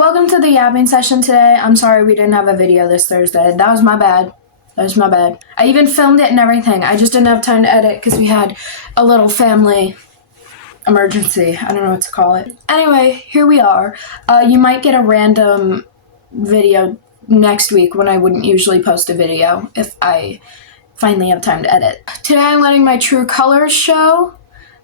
Welcome to the yapping session today. I'm sorry we didn't have a video this Thursday. That was my bad. I even filmed it and everything. I just didn't have time to edit because we had a little family emergency. I don't know what to call it. Anyway, here we are. You might get a random video next week when I wouldn't usually post a video if I finally have time to edit. Today I'm letting my true colors show,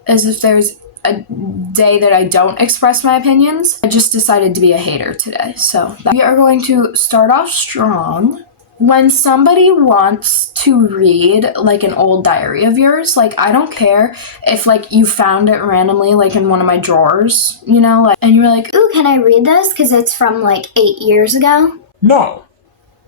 as if there's a day that I don't express my opinions. I just decided to be a hater today. So we are going to start off strong. When somebody wants to read like an old diary of yours, like I don't care if like you found it randomly like in one of my drawers, you know, like, and you're like, ooh, can I read this? Because it's from like 8 years ago. No,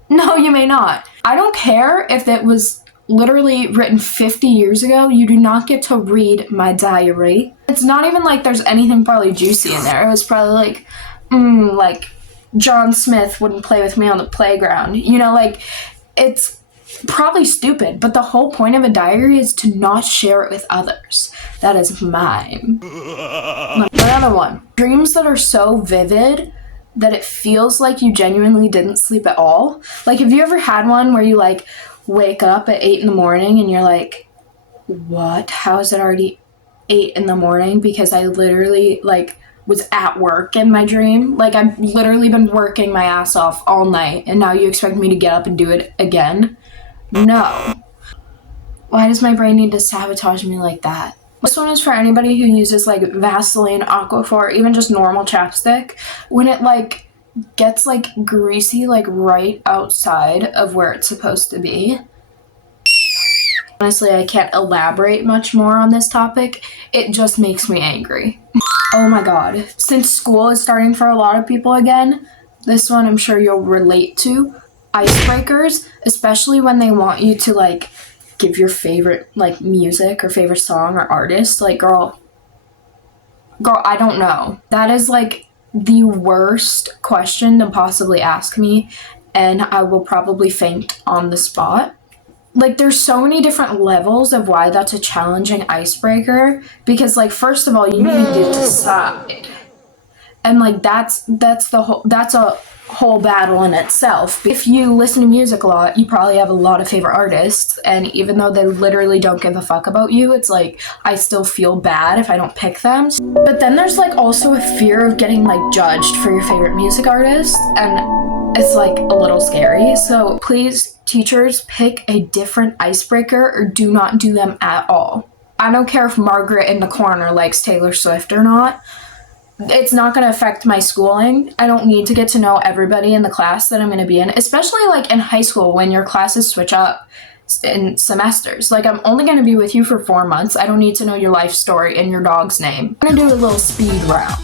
you may not. I don't care if it was literally written 50 years ago. You do not get to read my diary. It's not even like there's anything probably juicy in there. It was probably like John Smith wouldn't play with me on the playground. You know, like it's probably stupid, but the whole point of a diary is to not share it with others. That is mine. Another one. Dreams that are so vivid that it feels like you genuinely didn't sleep at all. Like, have you ever had one where you like wake up at 8 in the morning and you're like, what? How is it already 8 in the morning? Because I literally like was at work in my dream. Like I've literally been working my ass off all night and now you expect me to get up and do it again? No. Why does my brain need to sabotage me like that? This one is for anybody who uses like Vaseline, Aquaphor, or even just normal chapstick. When it like gets like greasy like right outside of where it's supposed to be. Honestly, I can't elaborate much more on this topic. It just makes me angry. Oh my god. Since school is starting for a lot of people again, this one I'm sure you'll relate to. Icebreakers, especially when they want you to like give your favorite like music or favorite song or artist. Like girl, I don't know. That is like the worst question to possibly ask me, and I will probably faint on the spot. Like there's so many different levels of why that's a challenging icebreaker, because like first of all you need to decide, and like that's a whole battle in itself. If you listen to music a lot, you probably have a lot of favorite artists, and even though they literally don't give a fuck about you, it's like I still feel bad if I don't pick them. But then there's like also a fear of getting like judged for your favorite music artist, and it's like a little scary. So please, teachers, pick a different icebreaker or do not do them at all. I don't care if Margaret in the corner likes Taylor Swift or not. It's not going to affect my schooling. I don't need to get to know everybody in the class that I'm going to be in, especially like in high school when your classes switch up in semesters. Like I'm only going to be with you for 4 months. I don't need to know your life story and your dog's name. I'm going to do a little speed round.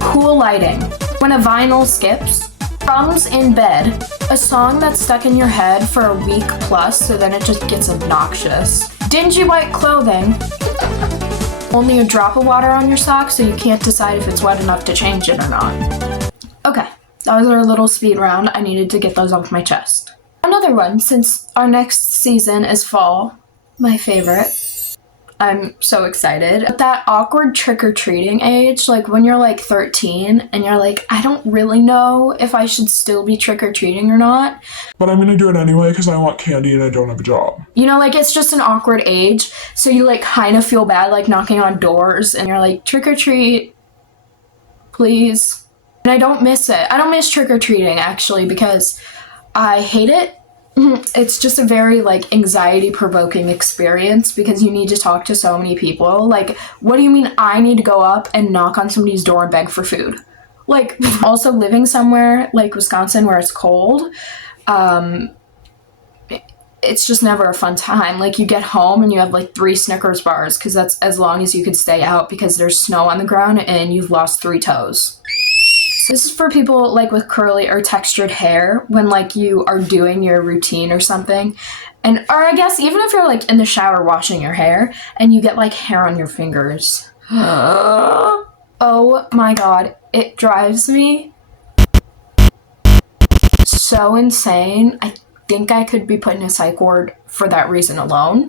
Cool lighting. When a vinyl skips, Crumbs in bed, a song that's stuck in your head for a week plus, so then it just gets obnoxious. Dingy white clothing. Only a drop of water on your sock, so you can't decide if it's wet enough to change it or not. Okay, that was our little speed round. I needed to get those off my chest. Another one, since our next season is fall, my favorite. I'm so excited. At that awkward trick-or-treating age, like when you're like 13 and you're like, I don't really know if I should still be trick-or-treating or not. but I'm gonna do it anyway because I want candy and I don't have a job. You know, like it's just an awkward age, so you like kind of feel bad like knocking on doors and you're like, trick or treat, please. And I don't miss it. I don't miss trick or treating actually because I hate it. It's just a very like anxiety provoking experience because you need to talk to so many people. Like, what do you mean I need to go up and knock on somebody's door and beg for food? Like, also living somewhere like Wisconsin where it's cold, it's just never a fun time. Like you get home and you have like 3 Snickers bars because that's as long as you could stay out because there's snow on the ground and you've lost 3 toes. So this is for people like with curly or textured hair when like you are doing your routine or something. And or I guess even if you're like in the shower washing your hair and you get like hair on your fingers. Oh my god, it drives me so insane. I think I could be put in a psych ward for that reason alone.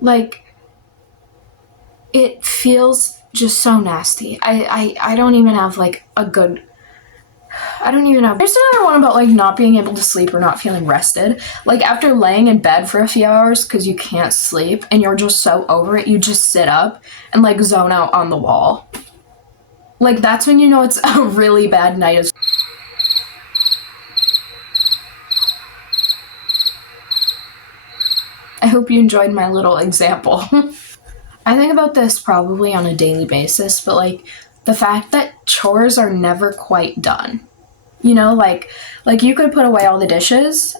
Like, it feels just so nasty. I don't even have like a good, I don't even have, there's another one about like not being able to sleep or not feeling rested. Like after laying in bed for a few hours because you can't sleep and you're just so over it, you just sit up and like zone out on the wall. Like that's when you know it's a really bad night. I hope you enjoyed my little example. I think about this probably on a daily basis, but like the fact that chores are never quite done. You know, like you could put away all the dishes,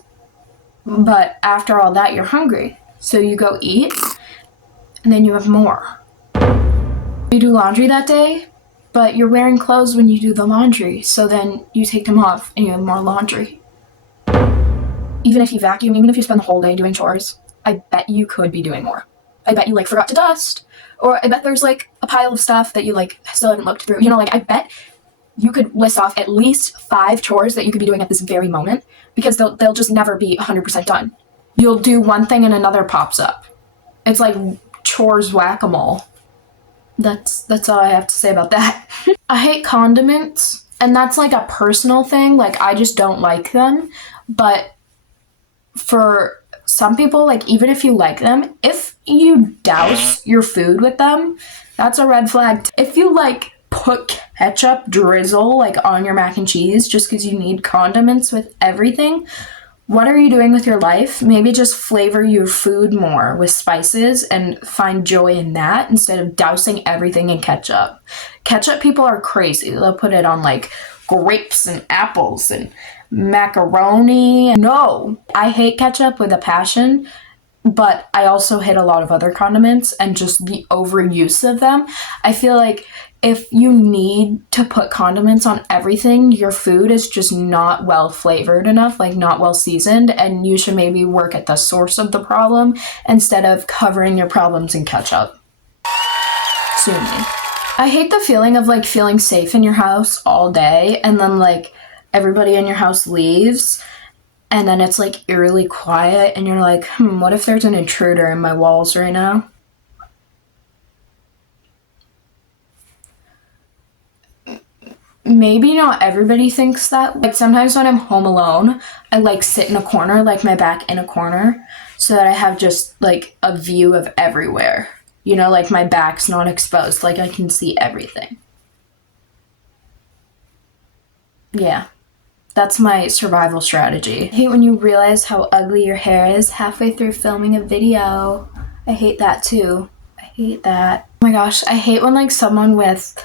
but after all that you're hungry. So you go eat and then you have more. You do laundry that day, but you're wearing clothes when you do the laundry, so then you take them off and you have more laundry. Even if you vacuum, even if you spend the whole day doing chores, I bet you could be doing more. I bet you like forgot to dust, or I bet there's like a pile of stuff that you like still haven't looked through. You know, like I bet you could list off at least 5 chores that you could be doing at this very moment because they'll just never be 100% done. You'll do one thing and another pops up. It's like chores whack-a-mole. That's all I have to say about that. I hate condiments, and that's like a personal thing. Like I just don't like them, but for some people, like even if you like them, if you douse your food with them, that's a red flag. If you like put ketchup drizzle like on your mac and cheese just because you need condiments with everything, what are you doing with your life? Maybe just flavor your food more with spices and find joy in that instead of dousing everything in ketchup. Ketchup people are crazy. They'll put it on like grapes and apples and macaroni. No, I hate ketchup with a passion, but I also hate a lot of other condiments and just the overuse of them. I feel like if you need to put condiments on everything, your food is just not well flavored enough, like not well seasoned, and you should maybe work at the source of the problem instead of covering your problems in ketchup. Sue me. I hate the feeling of like feeling safe in your house all day and then like everybody in your house leaves and then it's like eerily quiet and you're like, what if there's an intruder in my walls right now? Maybe not everybody thinks that. Like sometimes when I'm home alone, I like sit in a corner, like my back in a corner, so that I have just like a view of everywhere. You know, like my back's not exposed, like I can see everything. Yeah, that's my survival strategy. I hate when you realize how ugly your hair is halfway through filming a video. I hate that too. I hate that. Oh my gosh, I hate when like someone with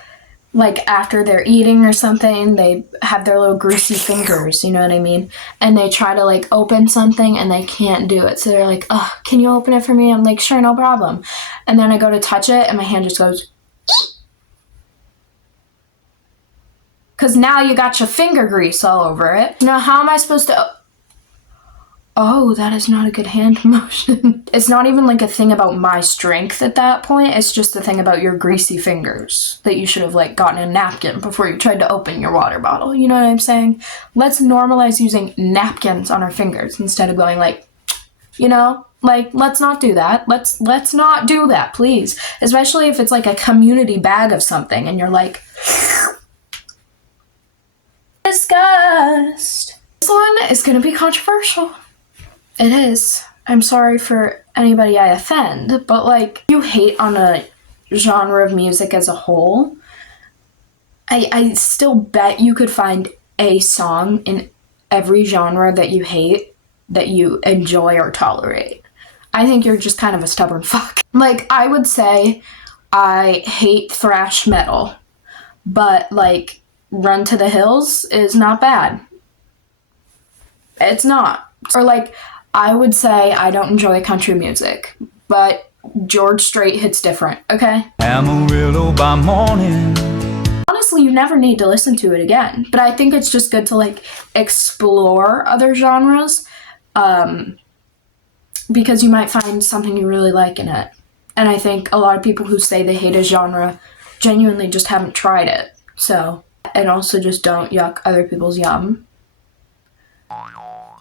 like after they're eating or something, they have their little greasy fingers, you know what I mean? And they try to like open something and they can't do it. So they're like, oh, can you open it for me? I'm like, sure, no problem. And then I go to touch it and my hand just goes, because now you got your finger grease all over it. Now how am I supposed to, oh, that is not a good hand motion. It's not even like a thing about my strength at that point. It's just a thing about your greasy fingers that you should have like gotten a napkin before you tried to open your water bottle. You know what I'm saying? Let's normalize using napkins on our fingers instead of going like, you know, like let's not do that. Let's not do that, please. Especially if it's like a community bag of something and you're like, disgust. This one is gonna be controversial. It is. I'm sorry for anybody I offend, but like you hate on a genre of music as a whole, I still bet you could find a song in every genre that you hate that you enjoy or tolerate. I think you're just kind of a stubborn fuck. Like I would say I hate thrash metal, but like Run to the Hills is not bad. It's not. Or like I would say I don't enjoy country music, but George Strait hits different, okay? Amarillo by morning. Honestly, you never need to listen to it again, but I think it's just good to like explore other genres because you might find something you really like in it. And I think a lot of people who say they hate a genre genuinely just haven't tried it. So, and also just don't yuck other people's yum.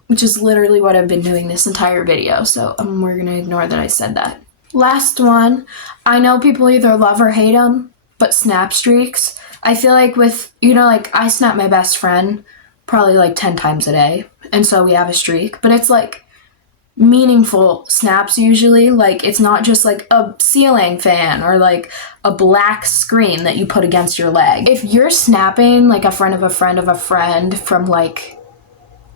Which is literally what I've been doing this entire video, so we're gonna ignore that I said that. Last one, I know people either love or hate them. But snap streaks, I feel like with, like I snap my best friend probably like 10 times a day. And so we have a streak, but it's like meaningful snaps usually. Like it's not just like a ceiling fan or like a black screen that you put against your leg. If you're snapping like a friend of a friend of a friend from like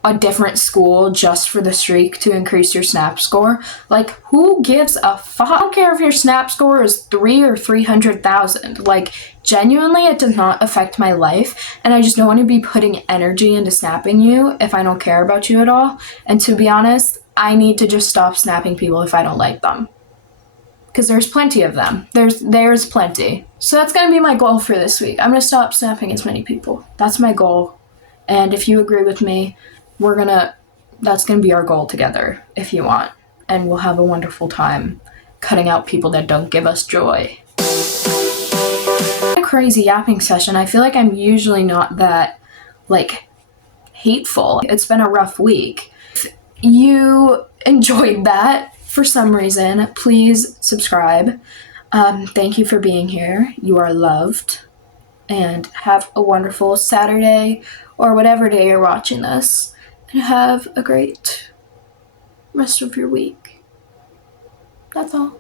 a different school just for the streak to increase your snap score, like who gives a fuck? I don't care if your snap score is 3 or 300,000. Like genuinely it does not affect my life, and I just don't want to be putting energy into snapping you if I don't care about you at all. And to be honest, I need to just stop snapping people if I don't like them, because there's plenty of them. There's plenty. So that's gonna be my goal for this week. I'm gonna stop snapping as many people. That's my goal. And if you agree with me, that's gonna be our goal together if you want. And we'll have a wonderful time cutting out people that don't give us joy. A crazy yapping session. I feel like I'm usually not that like hateful. It's been a rough week. If you enjoyed that for some reason, please subscribe. Thank you for being here. You are loved. And have a wonderful Saturday or whatever day you're watching this. And have a great rest of your week. That's all.